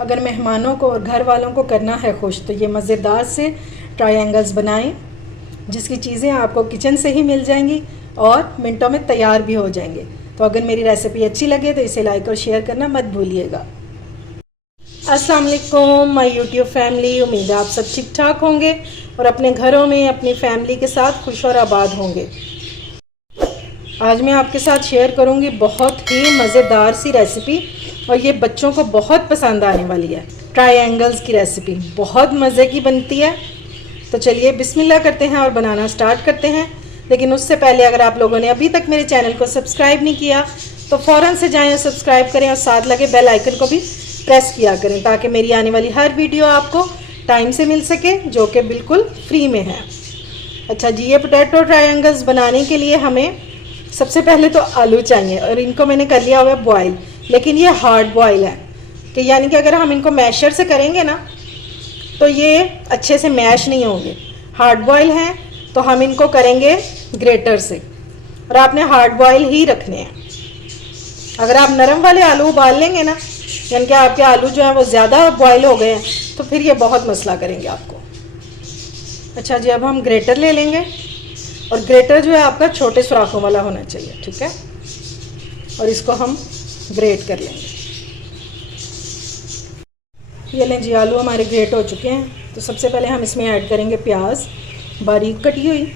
अगर मेहमानों को और घर वालों को करना है खुश तो ये मज़ेदार से ट्रायंगल्स बनाएं, जिसकी चीज़ें आपको किचन से ही मिल जाएंगी और मिनटों में तैयार भी हो जाएंगे। तो अगर मेरी रेसिपी अच्छी लगे तो इसे लाइक और शेयर करना मत भूलिएगा। अस्सलाम वालेकुम माय यूट्यूब फैमिली, उम्मीद है आप सब ठीक ठाक होंगे और अपने घरों में अपनी फैमिली के साथ खुश और आबाद होंगे। आज मैं आपके साथ शेयर करूंगी बहुत ही मज़ेदार सी रेसिपी और ये बच्चों को बहुत पसंद आने वाली है। ट्रायंगल्स की रेसिपी बहुत मज़े की बनती है। तो चलिए बिस्मिल्लाह करते हैं और बनाना स्टार्ट करते हैं। लेकिन उससे पहले अगर आप लोगों ने अभी तक मेरे चैनल को सब्सक्राइब नहीं किया तो फ़ौरन से जाएं और सब्सक्राइब करें और साथ लगे बेल आइकन को भी प्रेस किया करें ताकि मेरी आने वाली हर वीडियो आपको टाइम से मिल सके, जो कि बिल्कुल फ्री में है। अच्छा जी, ये पोटैटो ट्रायंगल्स बनाने के लिए हमें सबसे पहले तो आलू चाहिए और इनको मैंने कर लिया हुआ है बॉयल, लेकिन ये हार्ड बॉयल है कि यानी कि अगर हम इनको मैशर से करेंगे ना तो ये अच्छे से मैश नहीं होंगे। हार्ड बॉयल हैं तो हम इनको करेंगे ग्रेटर से, और आपने हार्ड बॉयल ही रखने हैं। अगर आप नरम वाले आलू उबाल लेंगे ना, यानी कि आपके आलू जो है वो ज़्यादा बॉयल हो गए हैं, तो फिर ये बहुत मसला करेंगे आपको। अच्छा जी, अब हम ग्रेटर ले लेंगे और ग्रेटर जो है आपका छोटे सुराखों वाला होना चाहिए, ठीक है। और इसको हम ग्रेट कर लेंगे। ये लें जी, आलू हमारे ग्रेट हो चुके हैं। तो सबसे पहले हम इसमें ऐड करेंगे प्याज बारीक कटी हुई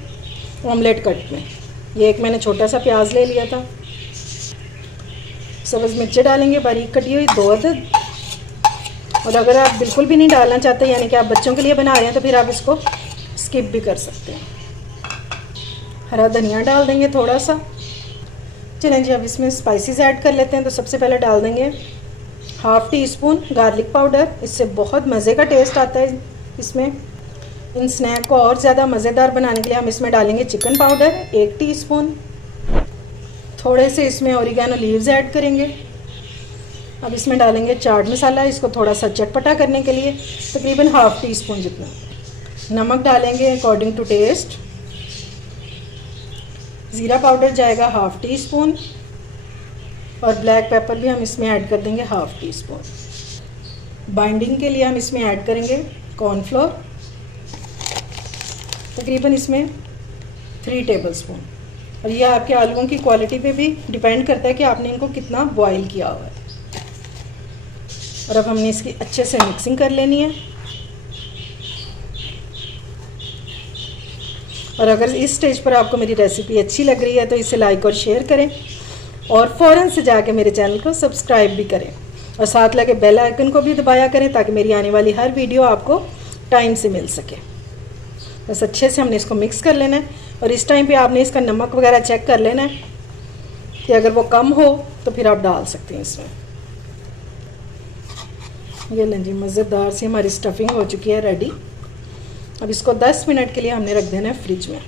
ऑमलेट कट में। ये एक मैंने छोटा सा प्याज ले लिया था। सब्ज़ मिर्चें डालेंगे बारीक कटी हुई 2 अदद। और अगर आप बिल्कुल भी नहीं डालना चाहते, यानी कि आप बच्चों के लिए बना रहे हैं, तो फिर आप इसको स्किप भी कर सकते हैं। हरा धनिया डाल देंगे थोड़ा सा। चलें जी, अब इसमें स्पाइसेस ऐड कर लेते हैं। तो सबसे पहले डाल देंगे half tea spoon garlic powder. इससे बहुत मज़े का टेस्ट आता है इसमें। इन स्नैक को और ज़्यादा मज़ेदार बनाने के लिए हम इसमें डालेंगे चिकन पाउडर 1 टीस्पून। थोड़े से इसमें ओरिगेनो लीव्स ऐड करेंगे। अब इसमें डालेंगे चाट मसाला, इसको थोड़ा सा चटपटा करने के लिए, तकरीबन हाफ़ टी स्पून जितना। नमक डालेंगे अकॉर्डिंग टू टेस्ट। ज़ीरा पाउडर जाएगा हाफ़ टी स्पून और ब्लैक पेपर भी हम इसमें ऐड कर देंगे हाफ़ टी स्पून। बाइंडिंग के लिए हम इसमें ऐड करेंगे कॉर्नफ्लोर, तकरीबन इसमें 3 टेबलस्पून। और यह आपके आलूओं की क्वालिटी पे भी डिपेंड करता है कि आपने इनको कितना बॉईल किया हुआ है। और अब हमने इसकी अच्छे से मिक्सिंग कर लेनी है। और अगर इस स्टेज पर आपको मेरी रेसिपी अच्छी लग रही है तो इसे लाइक और शेयर करें और फ़ौरन से जाके मेरे चैनल को सब्सक्राइब भी करें और साथ लगे बेल आइकन को भी दबाया करें ताकि मेरी आने वाली हर वीडियो आपको टाइम से मिल सके। बस अच्छे से हमने इसको मिक्स कर लेना है और इस टाइम पे आपने इसका नमक वगैरह चेक कर लेना है कि अगर वो कम हो तो फिर आप डाल सकते हैं इसमें। ये लें जी, मज़ेदार सी हमारी स्टफिंग हो चुकी है रेडी। अब इसको 10 मिनट के लिए हमने रख देना है फ्रिज में।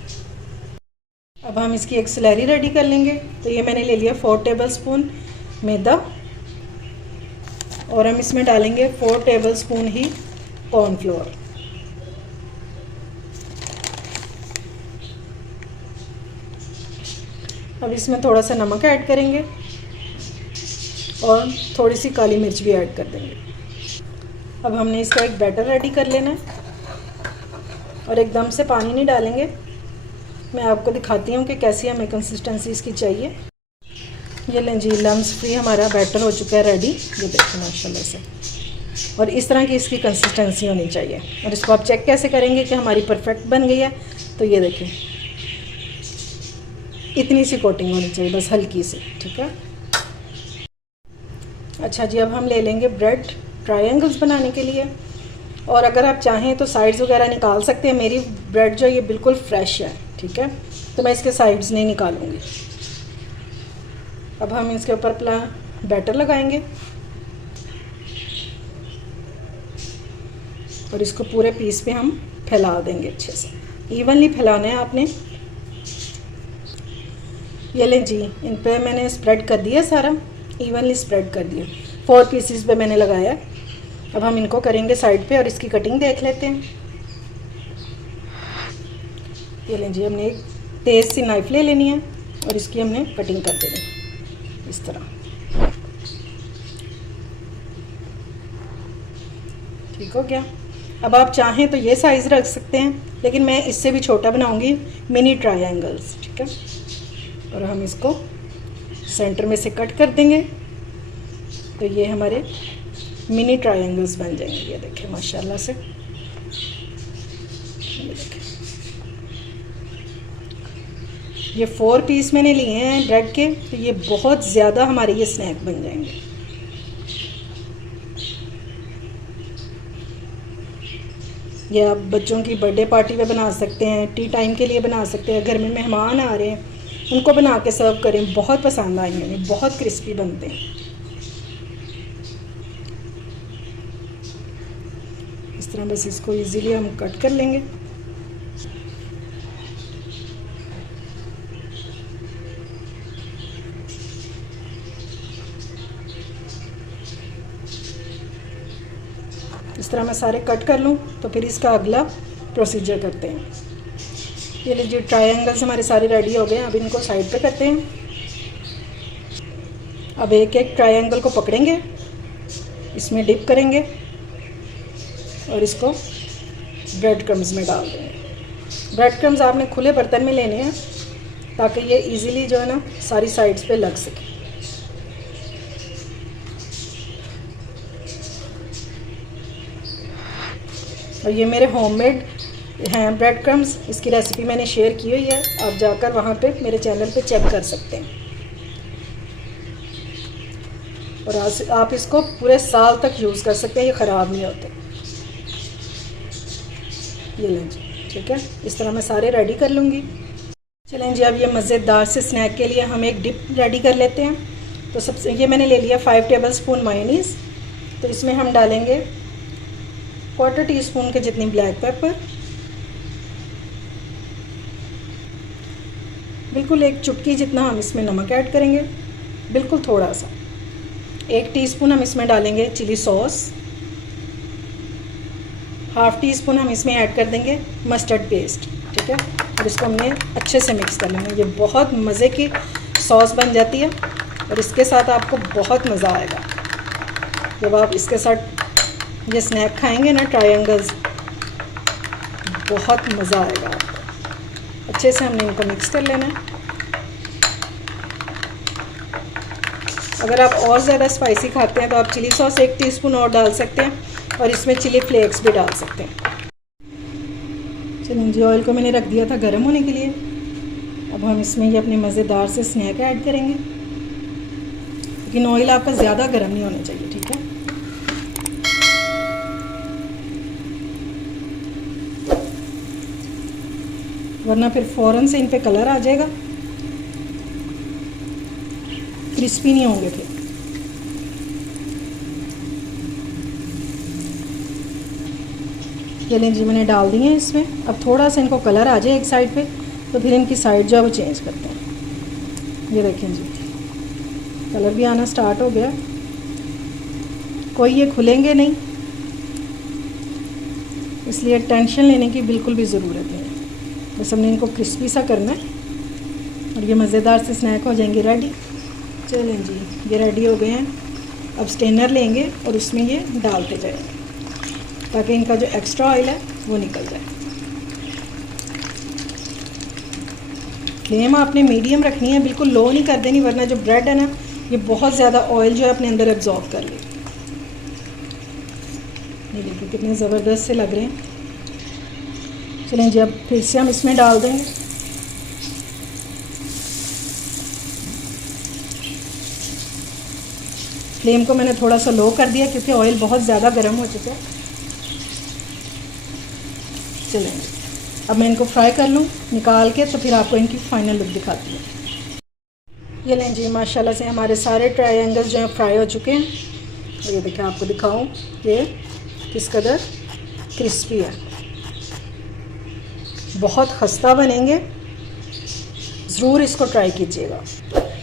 अब हम इसकी एक स्लैरी रेडी कर लेंगे। तो ये मैंने ले लिया 4 टेबलस्पून मैदा और हम इसमें डालेंगे 4 टेबलस्पून ही कॉर्नफ्लोर। अब इसमें थोड़ा सा नमक ऐड करेंगे और थोड़ी सी काली मिर्च भी ऐड कर देंगे। अब हमने इसका एक बैटर रेडी कर लेना है और एकदम से पानी नहीं डालेंगे। मैं आपको दिखाती हूँ कि कैसी हमें कंसिस्टेंसी इसकी चाहिए। ये लें जी, लम्स फ्री हमारा बैटर हो चुका है रेडी। ये देखिए माशाल्लाह से, और इस तरह की इसकी कंसिस्टेंसी होनी चाहिए। और इसको आप चेक कैसे करेंगे कि हमारी परफेक्ट बन गई है? तो ये देखिए, इतनी सी कोटिंग होनी चाहिए, बस हल्की सी, ठीक है। अच्छा जी, अब हम ले लेंगे ब्रेड ट्रायंगल्स बनाने के लिए। और अगर आप चाहें तो साइड्स वगैरह निकाल सकते हैं। मेरी ब्रेड जो है ये बिल्कुल फ्रेश है, ठीक है, तो मैं इसके साइड्स नहीं निकालूंगी। अब हम इसके ऊपर अपना बैटर लगाएंगे और इसको पूरे पीस पे हम फैला देंगे। अच्छे से इवनली फैलाना है आपने। ये लें जी, इन पे मैंने स्प्रेड कर दिया, सारा इवनली स्प्रेड कर दिया। 4 पीसीस पे मैंने लगाया। अब हम इनको करेंगे साइड पे और इसकी कटिंग देख लेते हैं। ये लें जी, हमने एक तेज़ सी नाइफ़ ले लेनी है और इसकी हमने कटिंग कर देनी है इस तरह। ठीक हो गया। अब आप चाहें तो ये साइज़ रख सकते हैं, लेकिन मैं इससे भी छोटा बनाऊंगी, मिनी ट्रायंगल्स। ठीक है, और हम इसको सेंटर में से कट कर देंगे तो ये हमारे मिनी ट्रायंगल्स बन जाएंगे। ये देखें माशाल्लाह से, ये देखें, ये 4 पीस मैंने लिए हैं ब्रेड के, तो ये बहुत ज़्यादा हमारे ये स्नैक बन जाएंगे। ये आप बच्चों की बर्थडे पार्टी पे बना सकते हैं, टी टाइम के लिए बना सकते हैं, घर में मेहमान आ रहे हैं उनको बना के सर्व करें, बहुत पसंद आएंगे उन्हें, बहुत क्रिस्पी बनते हैं। इस तरह बस इसको इजीली हम कट कर लेंगे। इस तरह मैं सारे कट कर लूँ तो फिर इसका अगला प्रोसीजर करते हैं। ये लीजिए ट्रायंगल्स हमारे सारे रेडी हो गए हैं। अब इनको साइड पे करते हैं। अब एक एक ट्रायंगल को पकड़ेंगे, इसमें डिप करेंगे और इसको ब्रेड क्रम्स में डाल देंगे। ब्रेड क्रम्स आपने खुले बर्तन में लेने हैं ताकि ये इजीली जो है ना सारी साइड्स पे लग सके। और ये मेरे होममेड हैं ब्रेड क्रम्स, इसकी रेसिपी मैंने शेयर की हुई है, आप जाकर वहाँ पे मेरे चैनल पे चेक कर सकते हैं। और आप इसको पूरे साल तक यूज़ कर सकते हैं, ये ख़राब नहीं होते। ये लें जी, ठीक है, इस तरह मैं सारे रेडी कर लूँगी। चलें जी, अब ये मज़ेदार से स्नैक के लिए हम एक डिप रेडी कर लेते हैं। तो सबसे ये मैंने ले लिया 5 टेबलस्पून मायोनीज़। तो इसमें हम डालेंगे 1/4 टीस्पून के जितनी ब्लैक पेपर, बिल्कुल 1 चुटकी जितना हम इसमें नमक ऐड करेंगे, बिल्कुल थोड़ा सा। 1 टीस्पून हम इसमें डालेंगे चिली सॉस, 1/2 टीस्पून हम इसमें ऐड कर देंगे मस्टर्ड पेस्ट। ठीक है, और इसको हमने अच्छे से मिक्स कर लेना। ये बहुत मज़े की सॉस बन जाती है और इसके साथ आपको बहुत मज़ा आएगा जब आप इसके साथ ये स्नैक खाएंगे ना, ट्रायंगल्स, बहुत मज़ा आएगा आपको। अच्छे से हमने इनको मिक्स कर लेना है। अगर आप और ज़्यादा स्पाइसी खाते हैं तो आप चिली सॉस 1 टीस्पून और डाल सकते हैं और इसमें चिली फ्लेक्स भी डाल सकते हैं। चलिए जी, ऑयल को मैंने रख दिया था गर्म होने के लिए। अब हम इसमें ये अपने मज़ेदार से स्नैक ऐड करेंगे, लेकिन ऑयल आपका ज़्यादा गर्म नहीं होना चाहिए। ठीक है, वरना फिर फ़ौरन से इन पे कलर आ जाएगा, क्रिस्पी नहीं होंगे फिर। ये लें जी, मैंने डाल दिए हैं इसमें। अब थोड़ा सा इनको कलर आ जाए एक साइड पे, तो फिर इनकी साइड जो है वो चेंज करते हैं। ये देखें जी, कलर भी आना स्टार्ट हो गया। कोई ये खुलेंगे नहीं, इसलिए टेंशन लेने की बिल्कुल भी ज़रूरत नहीं है। बस हमने इनको क्रिस्पी सा करना है और ये मज़ेदार से स्नैक हो जाएंगे रेडी। चलें जी, ये रेडी हो गए हैं। अब स्टेनर लेंगे और उसमें ये डालते जाएंगे ताकि इनका जो एक्स्ट्रा ऑयल है वो निकल जाए। फ्लेम आपने मीडियम रखनी है, बिल्कुल लो नहीं कर देनी, वरना जो ब्रेड है ना ये बहुत ज़्यादा ऑयल जो है अपने अंदर एब्जॉर्ब कर ले। ये देखिए कितने ज़बरदस्त से लग रहे हैं। चलें जी, अब फिर से हम इसमें डाल देंगे। फ्लेम को मैंने थोड़ा सा लो कर दिया क्योंकि ऑयल बहुत ज़्यादा गर्म हो चुका है। चलें, अब मैं इनको फ्राई कर लूँ निकाल के, तो फिर आपको इनकी फाइनल लुक दिखाती हूँ। ये लें जी, माशाल्लाह से हमारे सारे ट्रायंगल्स जो हैं फ्राई हो चुके हैं। ये देखिए, आपको दिखाऊँ ये किस कदर क्रिस्पी है, बहुत खस्ता बनेंगे। ज़रूर इसको ट्राई कीजिएगा,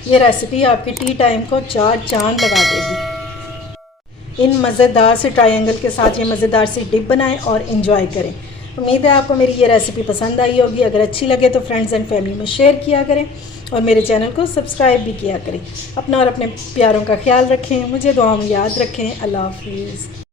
ये रेसिपी आपकी टी टाइम को 4 चांद लगा देगी। इन मज़ेदार से ट्रायंगल के साथ ये मज़ेदार सी डिप बनाएं और इन्जॉय करें। उम्मीद है आपको मेरी ये रेसिपी पसंद आई होगी। अगर अच्छी लगे तो फ्रेंड्स एंड फैमिली में शेयर किया करें और मेरे चैनल को सब्सक्राइब भी किया करें। अपना और अपने प्यारों का ख्याल रखें, मुझे दुआओं में याद रखें। अल्लाह हाफिज़।